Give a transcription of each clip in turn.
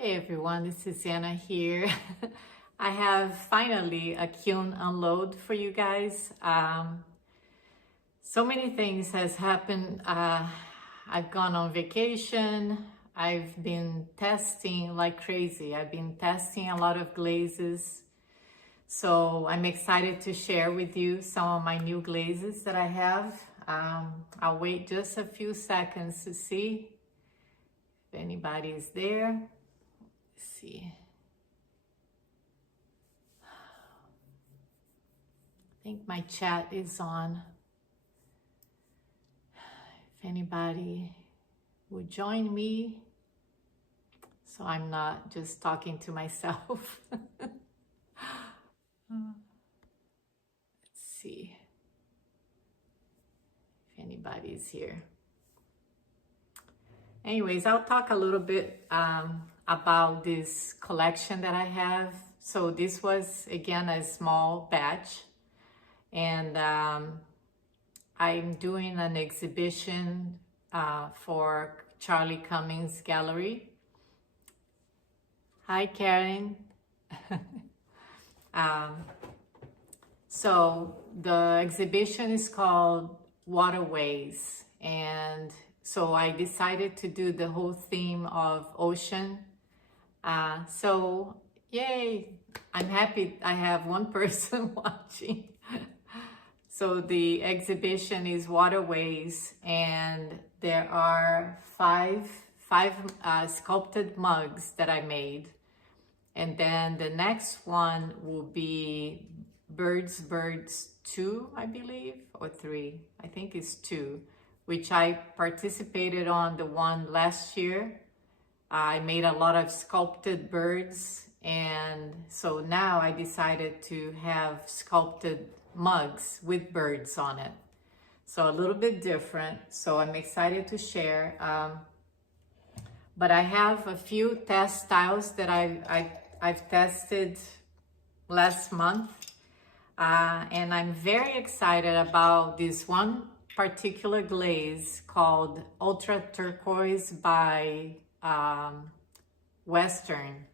Hey everyone, this is Anna here. I have finally a kiln unload for you guys. So many things has happened. I've gone on vacation. I've been testing like crazy. I've been testing a lot of glazes. So I'm excited to share with you some of my new glazes that I have. I'll wait just a few seconds to see if anybody is there. See. I think my chat is on. If anybody would join me, so I'm not just talking to myself. Let's see if anybody is here. Anyways, I'll talk a little bit about this collection that I have. So this was, again, a small batch. And I'm doing an exhibition for Charlie Cummings Gallery. Hi, Karen. So the exhibition is called Waterways. And so I decided to do the whole theme of ocean. So yay, I'm happy I have one person watching. So the exhibition is Waterways, and there are five sculpted mugs that I made. And then the next one will be Birds 2, I believe, or 3. I think it's 2, which I participated on the one last year. I made a lot of sculpted birds, and so now I decided to have sculpted mugs with birds on it. So a little bit different, so I'm excited to share. But I have a few test styles that I've tested last month, and I'm very excited about this one particular glaze called Ultra Turquoise by Western,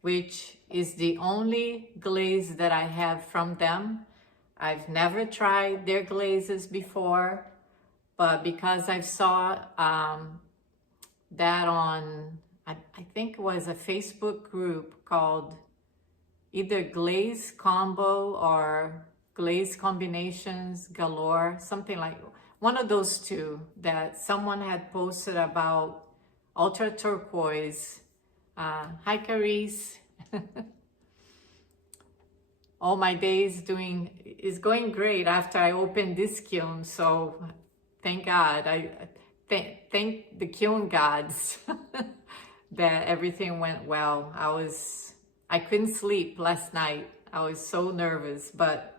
which is the only glaze that I have from them. I've never tried their glazes before, but because I saw that on, I think it was a Facebook group called either Glaze Combo or Glaze Combinations Galore, something like one of those two, that someone had posted about Ultra Turquoise. Hi, Carice. All my days is going great after I opened this kiln, so thank God. I thank the kiln gods that everything went well. I couldn't sleep last night. I was so nervous, but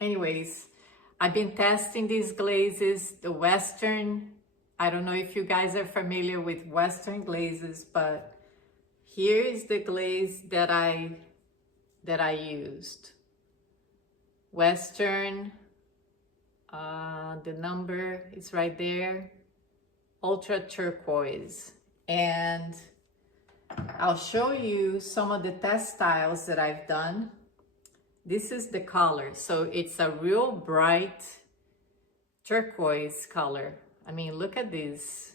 anyways, I've been testing these glazes, the Western. I don't know if you guys are familiar with Western glazes, but here is the glaze that I used. Western, the number is right there, Ultra Turquoise. And I'll show you some of the test styles that I've done. This is the color. So it's a real bright turquoise color. I mean, look at this.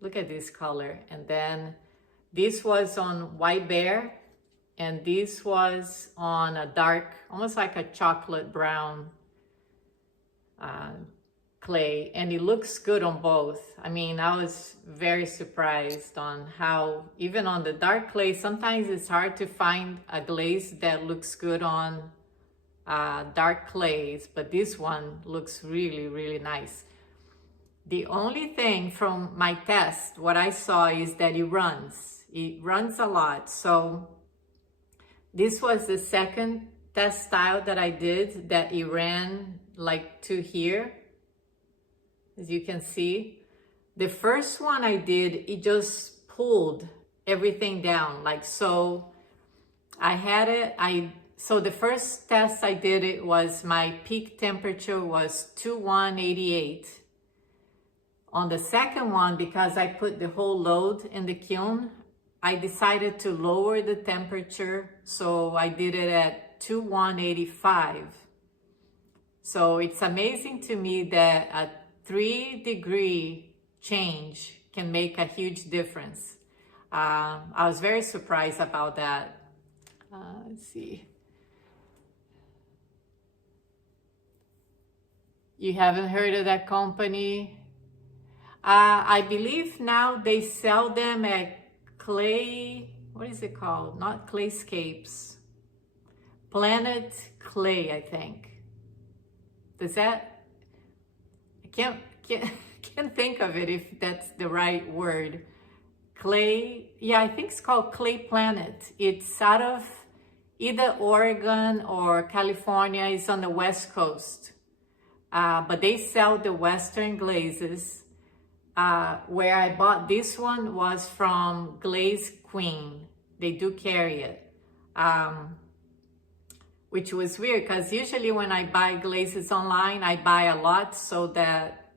Look at this color. And then this was on white bear, and this was on a dark, almost like a chocolate brown clay, and it looks good on both. I mean, I was very surprised on how, even on the dark clay, sometimes it's hard to find a glaze that looks good on dark clays, but this one looks really, really nice. The only thing from my test, what I saw is that it runs a lot. So this was the second test style that I did, that it ran like to here, as you can see. The first one I did, it just pulled everything down, like so. I had it, so the first test I did, it was my peak temperature was 2188. On the second one, because I put the whole load in the kiln, I decided to lower the temperature. So I did it at 2185. So it's amazing to me that a 3-degree change can make a huge difference. I was very surprised about that. Let's see. You haven't heard of that company? I believe now they sell them at Clay, what is it called? Not Clayscapes. Planet Clay, I think. Does that, I can't think of it if that's the right word. Clay, yeah, I think it's called Clay Planet. It's out of either Oregon or California. It's on the West Coast. But they sell the Western glazes. Where I bought this one was from Glaze Queen. They do carry it. Which was weird because usually when I buy glazes online, I buy a lot so that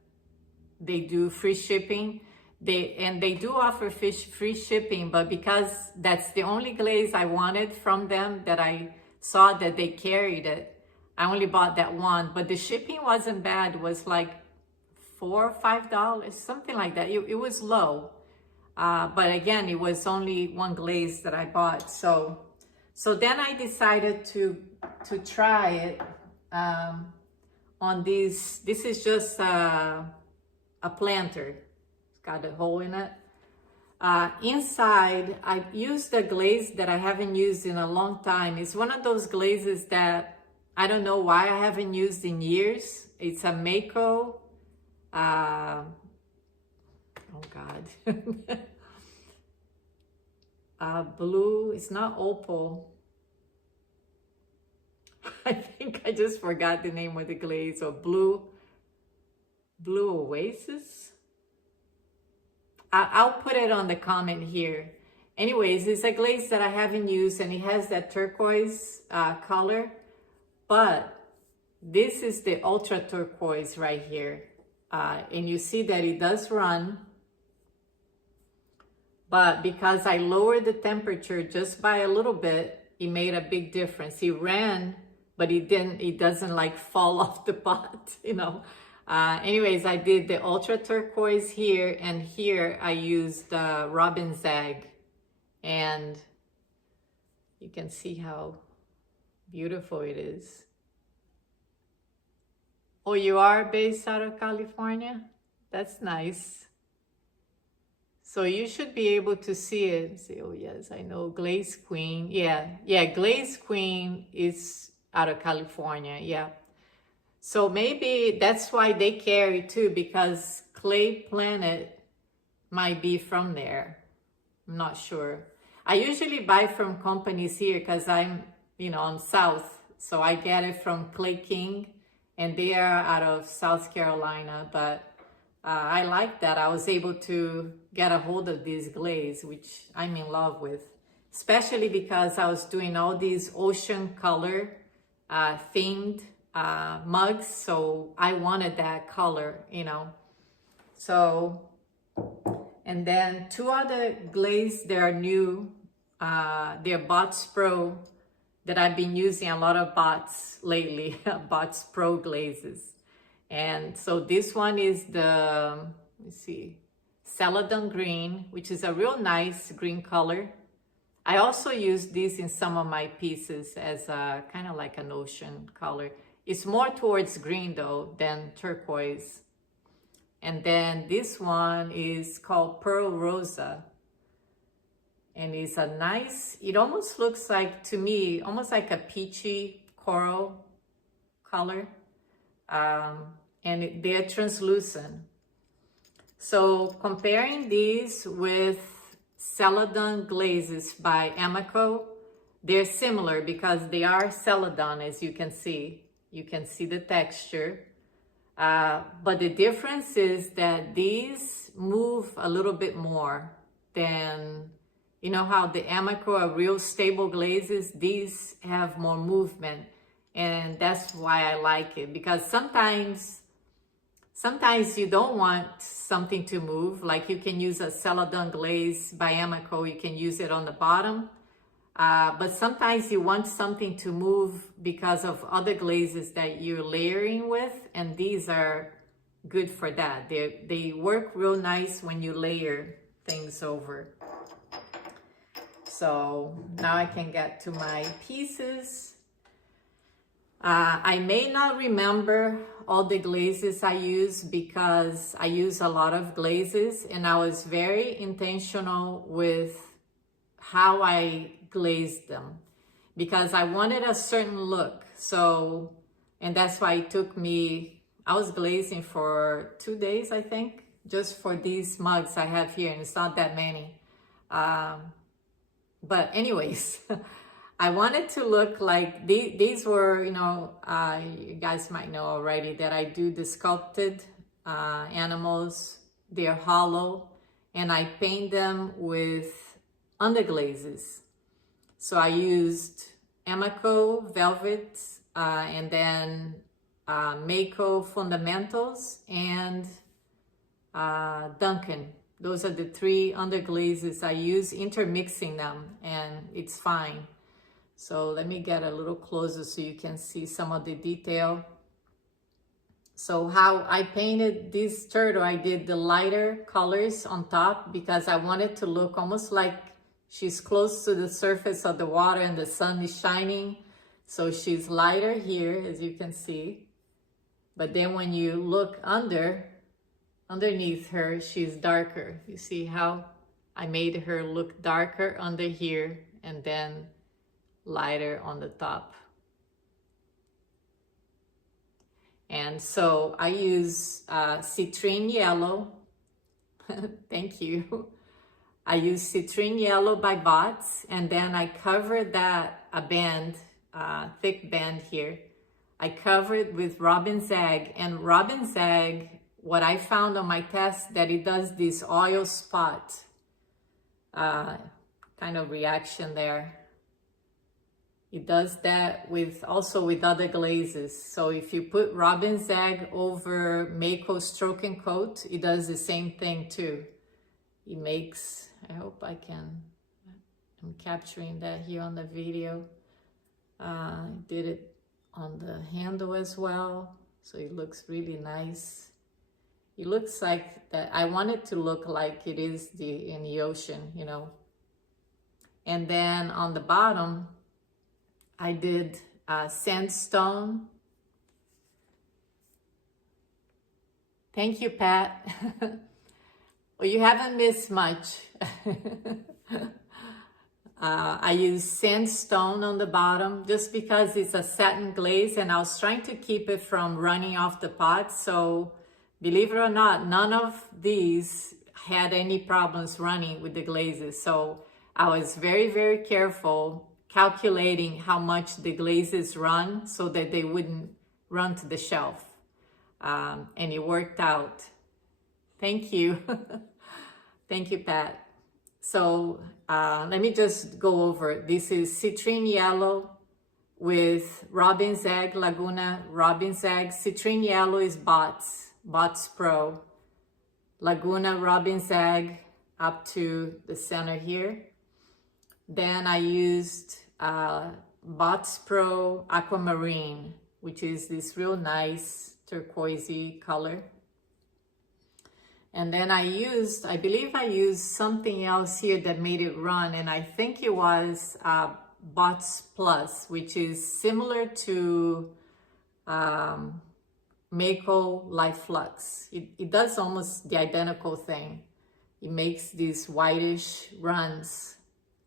they do free shipping. They do offer free shipping, but because that's the only glaze I wanted from them that I saw that they carried it, I only bought that one. But the shipping wasn't bad. It was like $4 or $5, something like that. It was low. But again, it was only one glaze that I bought. So then I decided to try it on these. This is just a planter. It's got a hole in it. Inside, I used a glaze that I haven't used in a long time. It's one of those glazes that I don't know why I haven't used in years. It's a Mako. Oh God. Blue, it's not opal. I think I just forgot the name of the glaze. Or blue Oasis. I'll put it on the comment here. Anyways, it's a glaze that I haven't used and it has that turquoise color, but this is the ultra turquoise right here. And you see that it does run, but because I lowered the temperature just by a little bit, it made a big difference. It ran, but it doesn't like fall off the pot, you know. Anyways, I did the ultra turquoise here, and here I used Robin's Egg, and you can see how beautiful it is. Oh, you are based out of California? That's nice. So you should be able to see it. Say, oh yes, I know Glaze Queen. Yeah, Glaze Queen is out of California, yeah. So maybe that's why they carry too, because Clay Planet might be from there. I'm not sure. I usually buy from companies here because I'm south. So I get it from Clay King, and they are out of South Carolina. But I like that I was able to get a hold of this glaze, which I'm in love with, especially because I was doing all these ocean color themed mugs, so I wanted that color, you know. So, and then two other glaze, they are new. They're Bots Pro that I've been using a lot of Bots lately, Bots Pro glazes. And so this one is the, let's see, Celadon Green, which is a real nice green color. I also use this in some of my pieces as a kind of like an ocean color. It's more towards green though than turquoise. And then this one is called Pearl Rosa. And it's a nice, it almost looks like, to me, almost like a peachy coral color. And they're translucent. So comparing these with Celadon glazes by Amaco, they're similar because they are Celadon, as you can see. You can see the texture. But the difference is that these move a little bit more than, you know how the Amaco are real stable glazes, these have more movement. And that's why I like it, because sometimes Sometimes you don't want something to move, like you can use a Celadon glaze by Amico, you can use it on the bottom. But sometimes you want something to move because of other glazes that you're layering with, and these are good for that. They work real nice when you layer things over. So now I can get to my pieces. I may not remember all the glazes I use because I use a lot of glazes, and I was very intentional with how I glazed them because I wanted a certain look. So, and that's why it took me, I was glazing for 2 days, I think, just for these mugs I have here, and it's not that many. But anyways, I wanted to look like these were, you know, you guys might know already that I do the sculpted animals. They're hollow, and I paint them with underglazes. So I used Amico Velvet and then Mako Fundamentals and Duncan. Those are the 3 underglazes I use, intermixing them, and it's fine. So let me get a little closer so you can see some of the detail. So how I painted this turtle, I did the lighter colors on top because I wanted to look almost like she's close to the surface of the water and the sun is shining. So she's lighter here, as you can see. But then when you look underneath her, she's darker. You see how I made her look darker under here and then lighter on the top. And so I use citrine yellow. Thank you. I use citrine yellow by Bots, and then I cover that a band, thick band here. I cover it with Robin's Egg, and Robin's Egg, what I found on my test, that it does this oil spot kind of reaction there. It does that also with other glazes. So if you put Robin's Egg over Mako Stroke and Coat, it does the same thing too. It makes, I hope I'm capturing that here on the video. I did it on the handle as well, so it looks really nice. It looks like that. I want it to look like it is in the ocean, you know. And then on the bottom, I did sandstone. Thank you, Pat. Well, you haven't missed much. I use sandstone on the bottom just because it's a satin glaze, and I was trying to keep it from running off the pot. So believe it or not, none of these had any problems running with the glazes. So I was very, very careful calculating how much the glazes run so that they wouldn't run to the shelf. And it worked out. Thank you. Thank you, Pat. So let me just go over. This is citrine yellow with Robin's Egg, Laguna Robin's Egg. Citrine yellow is Bots Pro. Laguna Robin's Egg up to the center here. Then I used Bots Pro Aquamarine, which is this real nice turquoisey color. And then I believe I used something else here that made it run, and I think it was Bots Plus, which is similar to Mako Light Flux. It does almost the identical thing. It makes these whitish runs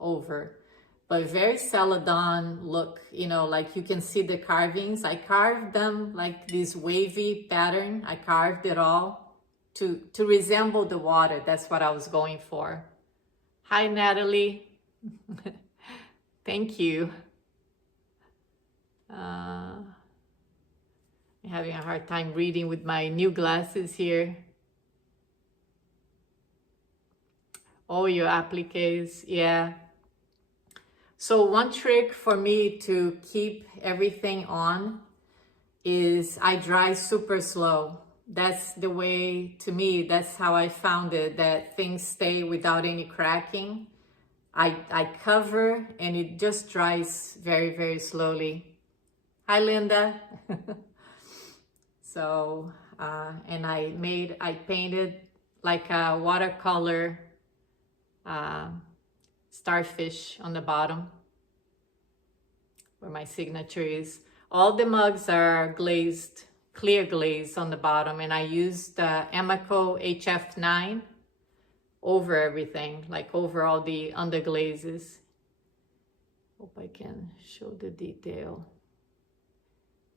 over, but very Celadon look, you know, like you can see the carvings. I carved them like this wavy pattern. I carved it all to resemble the water. That's what I was going for. Hi, Natalie. Thank you. I'm having a hard time reading with my new glasses here. Oh, your appliques, yeah. So one trick for me to keep everything on is I dry super slow, that's the way, to me, that's how I found it, that things stay without any cracking. I cover and it just dries very, very slowly. Hi, Linda. So, and I painted like a watercolor starfish on the bottom where my signature is. All the mugs are glazed, clear glaze on the bottom, and I used Amico HF9 over everything, like over all the underglazes. Hope I can show the detail.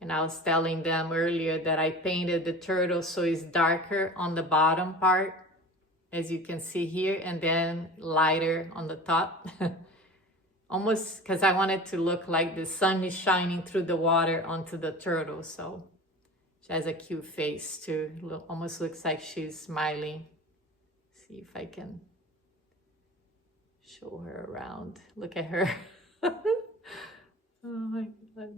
And I was telling them earlier that I painted the turtle so it's darker on the bottom part, as you can see here, and then lighter on the top. Almost because I wanted to look like the sun is shining through the water onto the turtle. So she has a cute face too. Almost looks like she's smiling. See if I can show her around. Look at her. Oh my God.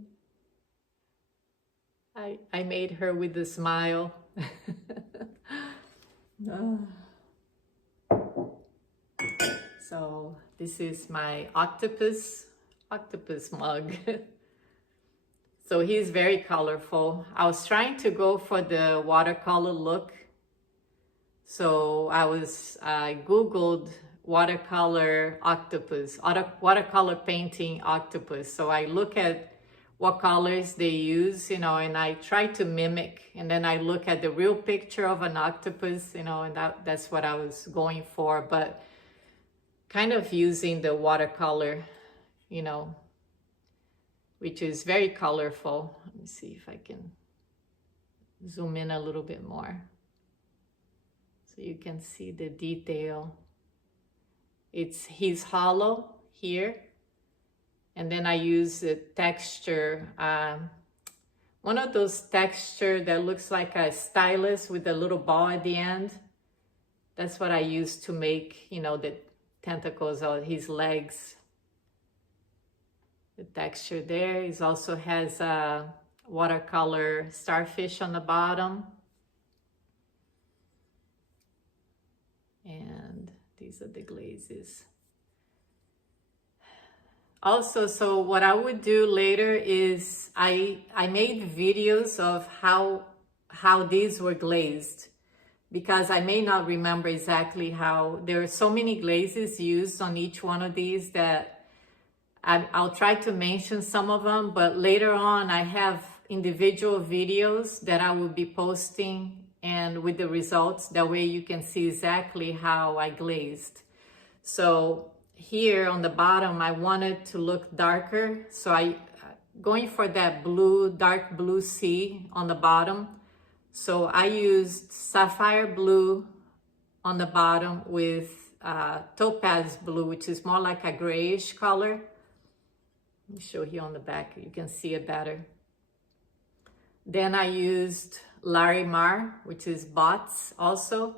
I made her with a smile. So this is my octopus mug. So he's very colorful. I was trying to go for the watercolor look. So I Googled watercolor octopus, watercolor painting octopus. So I look at what colors they use, and I try to mimic, and then I look at the real picture of an octopus, and that's what I was going for, but kind of using the watercolor, which is very colorful. Let me see if I can zoom in a little bit more so you can see the detail. He's hollow here. And then I use the texture, one of those texture that looks like a stylus with a little ball at the end. That's what I use to make, the tentacles of his legs. The texture there. It also has a watercolor starfish on the bottom. And these are the glazes. Also, so what I would do later is I made videos of how these were glazed, because I may not remember exactly how. There are so many glazes used on each one of these that I'll try to mention some of them, but later on I have individual videos that I will be posting and with the results. That way you can see exactly how I glazed. So here on the bottom, I wanted to look darker. So going for that blue, dark blue sea on the bottom. So I used sapphire blue on the bottom with topaz blue, which is more like a grayish color. Let me show you on the back, you can see it better. Then I used Larimar, which is Bots also.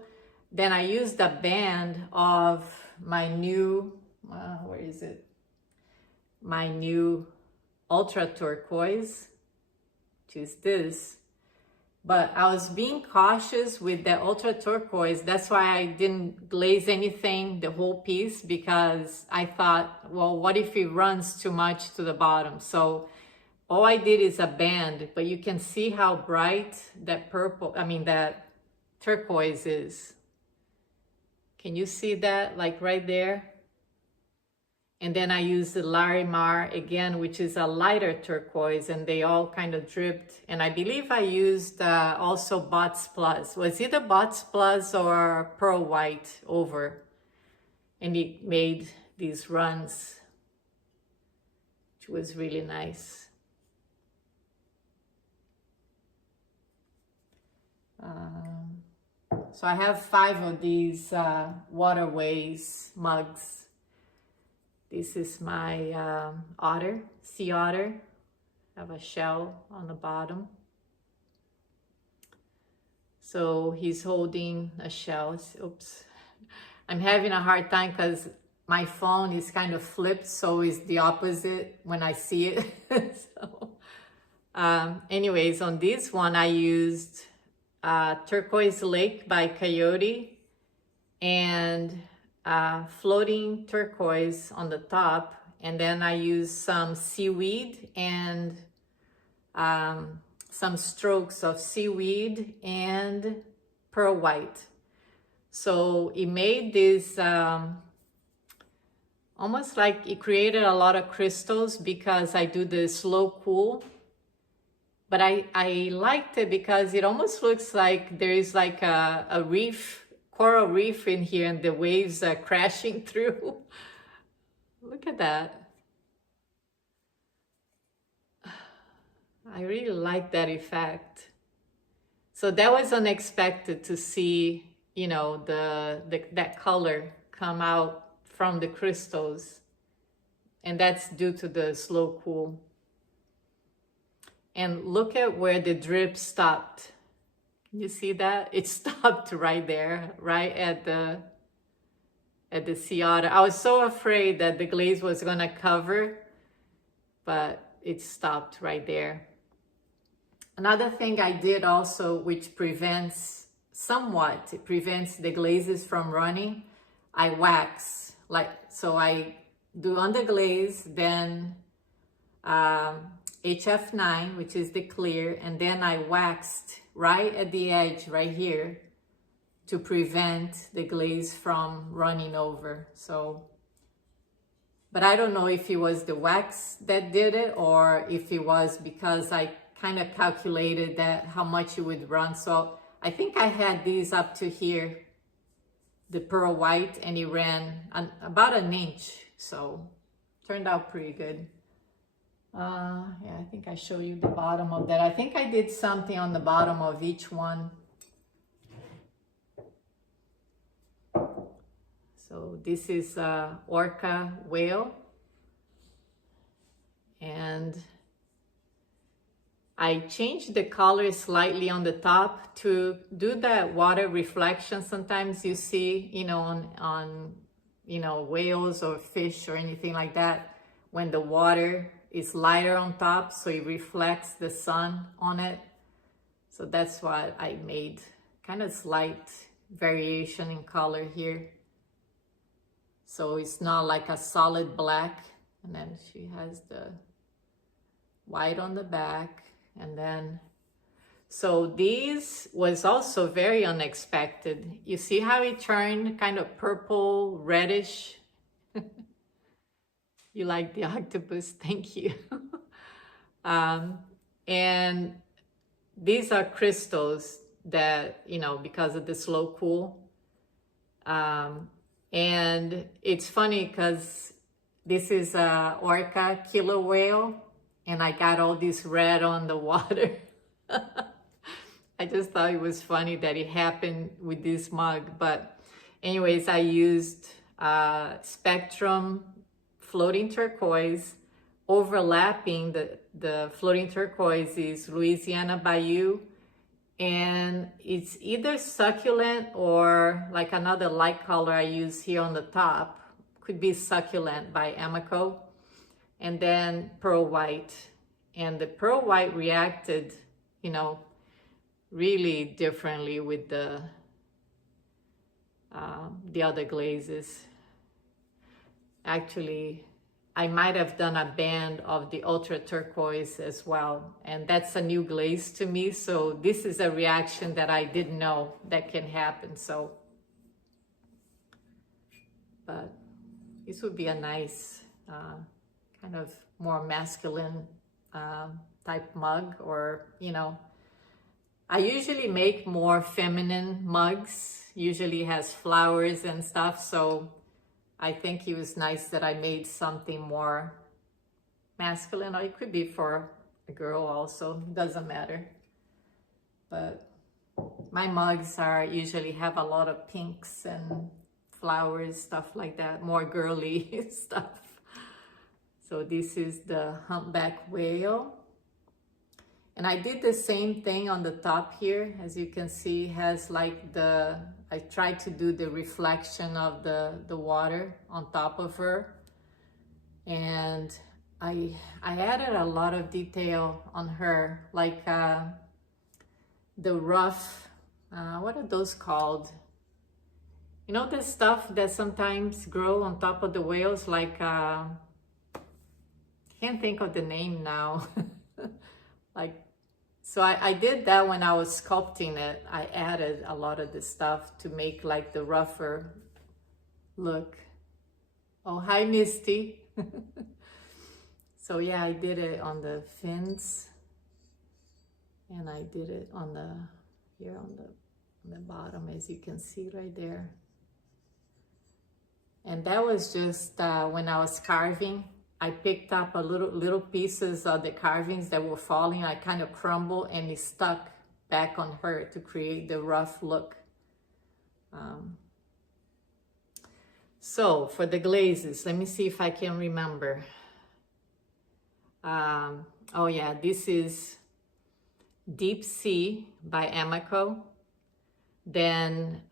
Then I used a band of my new, where is it? My new Ultra Turquoise, which is this. But I was being cautious with the Ultra Turquoise. That's why I didn't glaze anything, the whole piece, because I thought, well, what if it runs too much to the bottom? So all I did is a band, but you can see how bright that that turquoise is. Can you see that, like right there? And then I used the Larimar again, which is a lighter turquoise, and they all kind of dripped. And I believe I used also Bots Plus. Was either Bots Plus or Pearl White over. And it made these runs, which was really nice. So I have 5 of these Waterways mugs. This is my otter, sea otter. I have a shell on the bottom. So he's holding a shell. Oops. I'm having a hard time because my phone is kind of flipped, so it's the opposite when I see it. So, anyways, on this one I used Turquoise Lake by Coyote, and floating turquoise on the top. And then I use some seaweed and some strokes of seaweed and pearl white. So it made this almost like it created a lot of crystals because I do the slow cool. But I liked it because it almost looks like there is like a reef, coral reef in here, and the waves are crashing through. Look at that. I really like that effect. So that was unexpected to see, you know, that color come out from the crystals. And that's due to the slow cool. And look at where the drip stopped. You see that? It stopped right there, right at the sea otter. I was so afraid that the glaze was gonna cover, but it stopped right there. Another thing I did also, which prevents the glazes from running, I wax. So I do underglaze, then HF9, which is the clear, and then I waxed right at the edge right here to prevent the glaze from running over. So, but I don't know if it was the wax that did it or if it was because I kind of calculated that how much it would run. So I think I had these up to here, the pearl white, and it ran about an inch. So turned out pretty good. Yeah, I think I showed you the bottom of that. I think I did something on the bottom of each one. So this is orca whale, and I changed the color slightly on the top to do that water reflection. Sometimes you see, you know, on you know, whales or fish or anything like that, when the water is lighter on top, so it reflects the sun on it. So that's why I made kind of slight variation in color here. So it's not like a solid black. And then she has the white on the back. And then, so these was also very unexpected. You see how it turned kind of purple, reddish? You like the octopus, thank you. And these are crystals that, you know, because of the slow cool. And it's funny because this is a orca killer whale, and I got all this red on the water. I just thought it was funny that it happened with this mug. But anyways, I used Spectrum floating turquoise. Overlapping the floating turquoise is Louisiana Bayou, and it's either succulent or like another light color I use here on the top. Could be succulent by Amico, and then pearl white. And the pearl white reacted, you know, really differently with the other glazes. Actually, I might have done a band of the ultra turquoise as well, and that's a new glaze to me. So this is a reaction that I didn't know that can happen. So, but this would be a nice kind of more masculine type mug, or, you know, I usually make more feminine mugs, usually has flowers and stuff. So I think it was nice that I made something more masculine, or it could be for a girl also, doesn't matter. But my mugs are usually have a lot of pinks and flowers, stuff like that, more girly stuff. So this is the humpback whale. And I did the same thing on the top here. As you can see, has like I tried to do the reflection of the water on top of her. And I added a lot of detail on her, like the rough what are those called? You know, the stuff that sometimes grow on top of the whales, like, can't think of the name now. Like, so I did that when I was sculpting it. I added a lot of the stuff to make like the rougher look. Oh, hi, Misty. So yeah, I did it on the fins, and I did it on the, here on the bottom, as you can see right there. And that was just when I was carving. I picked up a little pieces of the carvings that were falling. I kind of crumbled and it stuck back on her to create the rough look. So for the glazes, let me see if I can remember. Oh yeah, this is Deep Sea by Amico. Then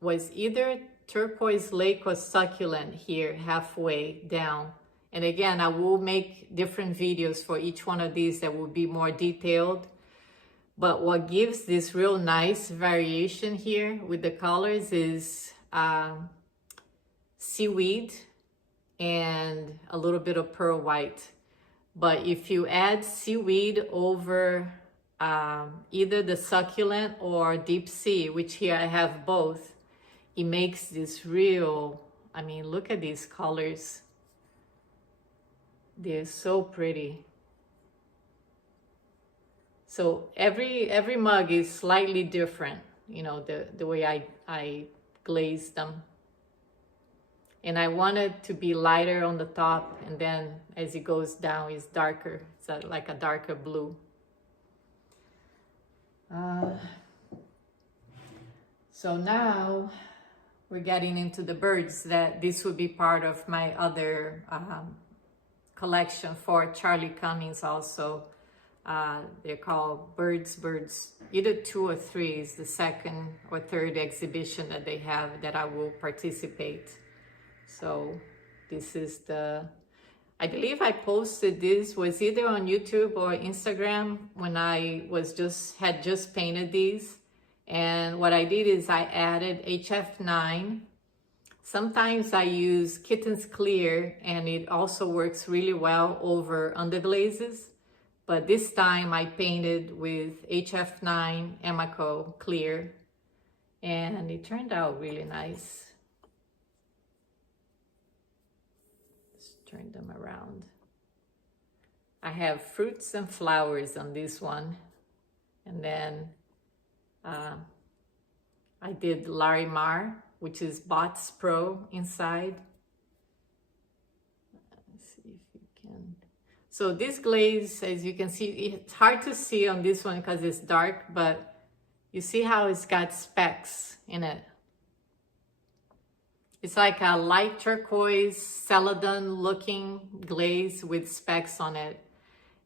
was either Turquoise Lake or Succulent here halfway down. And again, I will make different videos for each one of these that will be more detailed. But what gives this real nice variation here with the colors is seaweed and a little bit of pearl white. But if you add seaweed over either the Succulent or Deep Sea, which here I have both, it makes this real, I mean, look at these colors. They're so pretty. So every mug is slightly different, you know, the way I glazed them. And I want it to be lighter on the top, and then as it goes down, it's darker. It's like a darker blue. So now we're getting into the birds. That this would be part of my other collection for Charlie Cummings also. They're called Birds, either 2 or 3 is the second or third exhibition that they have that I will participate. So this is I believe I posted this, was either on YouTube or Instagram when I had just painted these. And what I did is I added HF9. Sometimes I use Kitten's Clear, and it also works really well over underglazes. But this time I painted with HF9 Amico Clear, and it turned out really nice. Let's turn them around. I have fruits and flowers on this one. And then I did Larimar, which is Bots Pro inside. Let's see if you can. So this glaze, as you can see, it's hard to see on this one because it's dark, but you see how it's got specks in it. It's like a light turquoise celadon looking glaze with specks on it.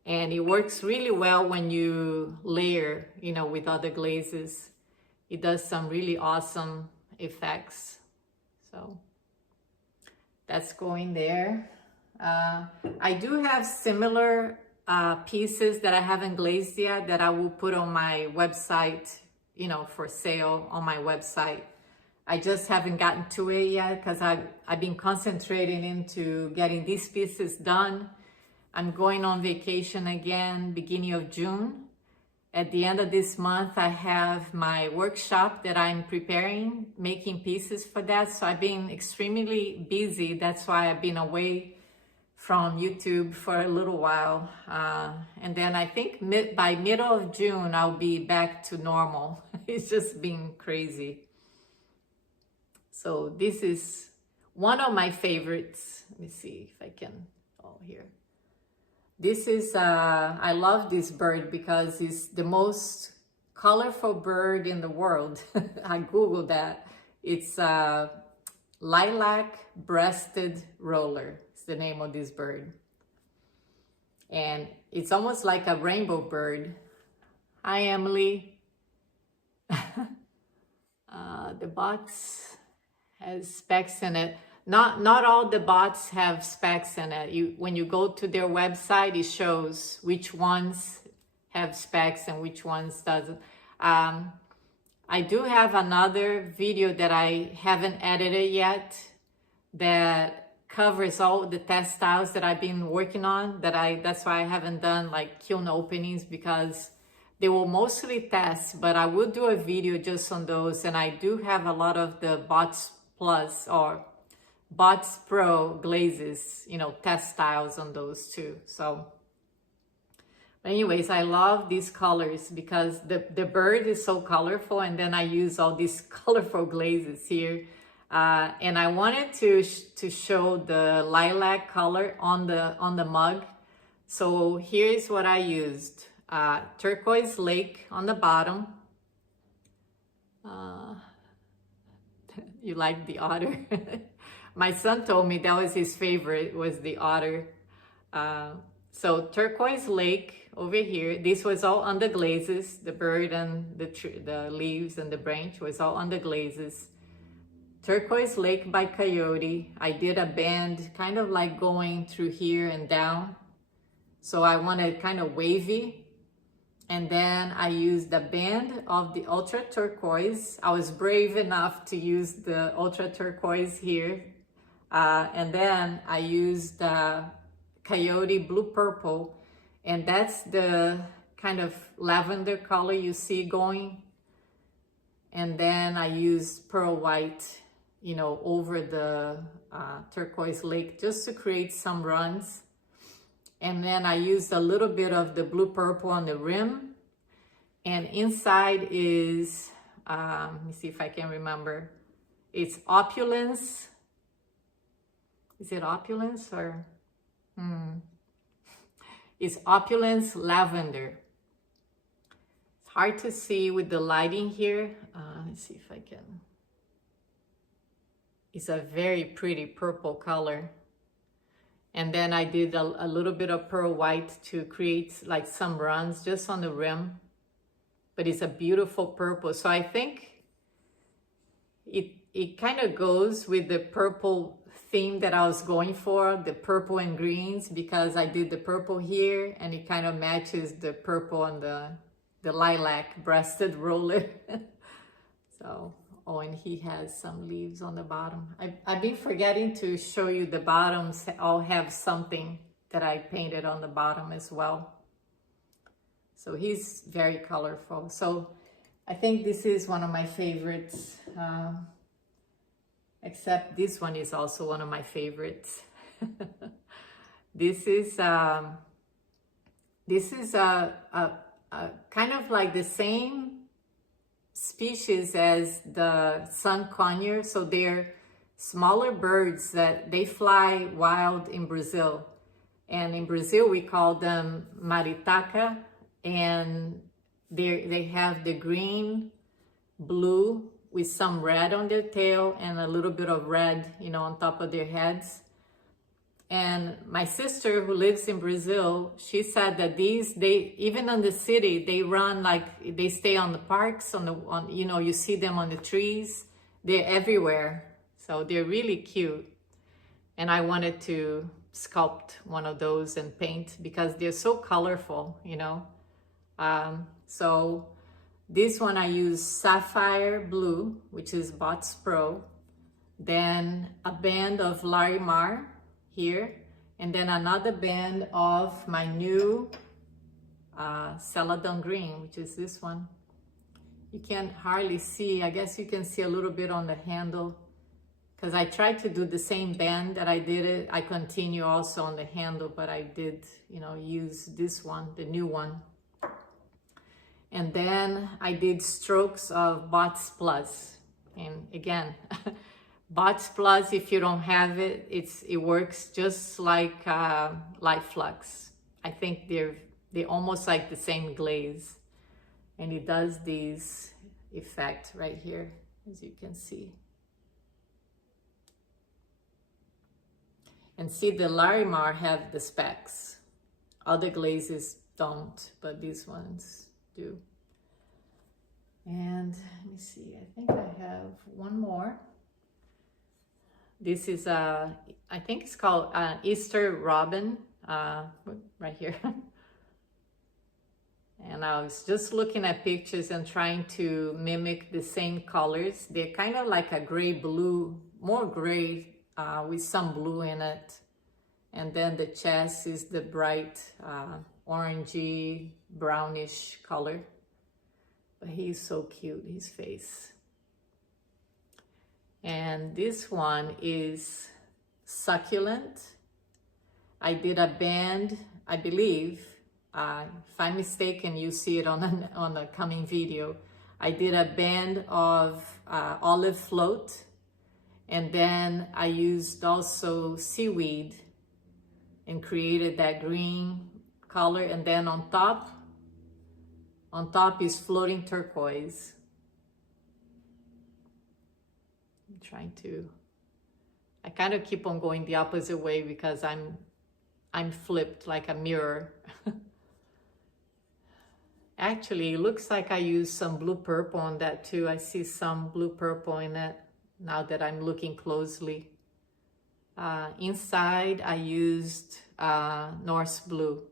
And it works really well when you layer, you know, with other glazes. It does some really awesome effects. So that's going there. I do have similar pieces that I haven't glazed yet that I will put on my website, you know, for sale on my website. I just haven't gotten to it yet because I've been concentrating into getting these pieces done. I'm going on vacation again, beginning of June. At the end of this month, I have my workshop that I'm preparing, making pieces for that. So I've been extremely busy. That's why I've been away from YouTube for a little while. And then I think by middle of June, I'll be back to normal. It's just been crazy. So this is one of my favorites. Let me see if I can, here. This is, I love this bird because it's the most colorful bird in the world. I Googled that. It's lilac-breasted roller. It's the name of this bird. And it's almost like a rainbow bird. Hi, Emily. The box has specks in it. Not all the bots have specs in it. When you go to their website, it shows which ones have specs and which ones doesn't. I do have another video that I haven't edited yet that covers all the test styles that I've been working on. That's why I haven't done like kiln openings, because they will mostly test, but I will do a video just on those. And I do have a lot of the Bots Plus or Bots Pro glazes, you know, test styles on those too. So anyways, I love these colors because the bird is so colorful, and then I use all these colorful glazes here. And I wanted to show the lilac color on the mug. So here's what I used. Turquoise lake on the bottom. You like the otter? My son told me that was his favorite, was the otter. So turquoise lake over here. This was all on the glazes. The bird and the leaves and the branch was all on the glazes. Turquoise lake by Coyote. I did a band kind of like going through here and down. So I wanted kind of wavy. And then I used the band of the ultra turquoise. I was brave enough to use the ultra turquoise here. And then I used the Coyote blue purple. And that's the kind of lavender color you see going. And then I used pearl white, you know, over the turquoise lake just to create some runs. And then I used a little bit of the blue purple on the rim. And inside is, let me see if I can remember. It's opulence. Is it opulence or? It's opulence lavender. It's hard to see with the lighting here. Let's see if I can. It's a very pretty purple color. And then I did a little bit of pearl white to create like some runs just on the rim. But it's a beautiful purple. So I think it kind of goes with the purple theme that I was going for, the purple and greens, because I did the purple here and it kind of matches the purple on the lilac breasted roller. So, oh, and he has some leaves on the bottom. I've been forgetting to show you the bottoms all have something that I painted on the bottom as well. So he's very colorful. So I think this is one of my favorites, except this one is also one of my favorites. This is a kind of like the same species as the sun conure. So they're smaller birds that they fly wild in Brazil. And in Brazil, we call them maritaca. And they have the green, blue with some red on their tail and a little bit of red, you know, on top of their heads. And my sister who lives in Brazil, she said that they even in the city, they run like, they stay on the parks, you know, you see them on the trees. They're everywhere. So they're really cute. And I wanted to sculpt one of those and paint because they're so colorful, you know. So this one I use sapphire blue, which is Bots Pro, then a band of Larimar here, and then another band of my new Celadon green, which is this one. You can't hardly see, I guess you can see a little bit on the handle, because I tried to do the same band that I did it. I continue also on the handle, but I did, you know, use this one, the new one. And then I did strokes of Bots Plus. And again, Bots Plus, if you don't have it, it works just like Light Flux. I think they're almost like the same glaze. And it does this effect right here, as you can see. And see, the Larimar have the specks. Other glazes don't, but these ones do. And let me see, I think I have one more. This is I think it's called Easter Robin, right here. And I was just looking at pictures and trying to mimic the same colors. They're kind of like a gray blue, more gray with some blue in it. And then the chest is the bright orangey, brownish color. But he's so cute, his face. And this one is succulent. I did a band, I believe, if I'm mistaken, you see it on a coming video. I did a band of olive float, and then I used also seaweed and created that green color. And then on top is floating turquoise. I'm trying to, I kind of keep on going the opposite way because I'm flipped like a mirror. Actually, it looks like I used some blue purple on that too. I see some blue purple in it now that I'm looking closely. Inside, I used Norse blue.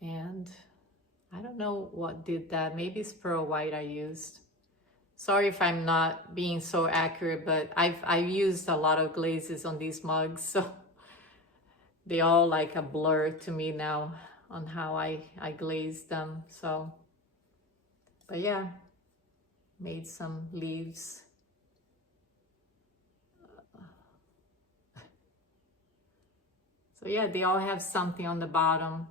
And I don't know what did that. Maybe it's pearl white I used. Sorry if I'm not being so accurate, but I've used a lot of glazes on these mugs, so they all like a blur to me now on how I glazed them. So, but yeah, made some leaves. So yeah, they all have something on the bottom.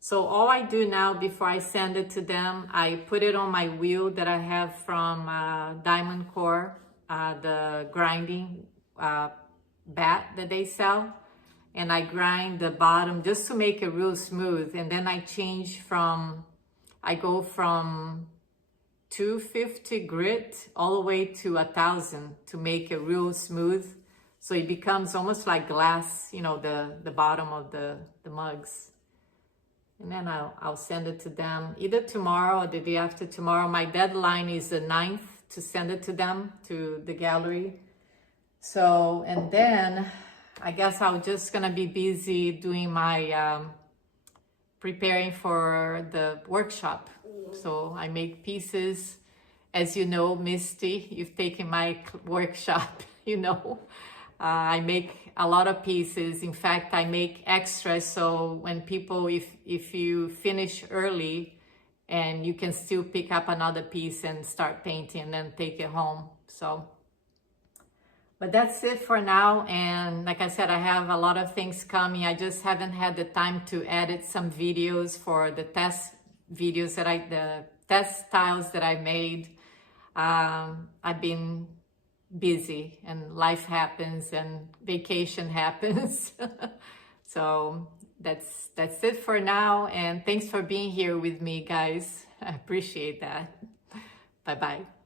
So all I do now before I send it to them, I put it on my wheel that I have from Diamond Core, the grinding bat that they sell. And I grind the bottom just to make it real smooth. And then I change I go from 250 grit all the way to 1,000 to make it real smooth. So it becomes almost like glass, you know, the bottom of the mugs. And then I'll send it to them either tomorrow or the day after tomorrow. My deadline is the 9th to send it to them, to the gallery. So, and then I guess I'm just gonna be busy doing my, preparing for the workshop. So I make pieces. As you know, Misty, you've taken my workshop, you know. I make a lot of pieces. In fact, I make extras. So when people, if you finish early and you can still pick up another piece and start painting and then take it home. So, but that's it for now. And like I said, I have a lot of things coming. I just haven't had the time to edit some videos for the test videos the test styles that I made. I've been busy and life happens and vacation happens. So that's it for now. And thanks for being here with me, guys. I appreciate that. Bye-bye.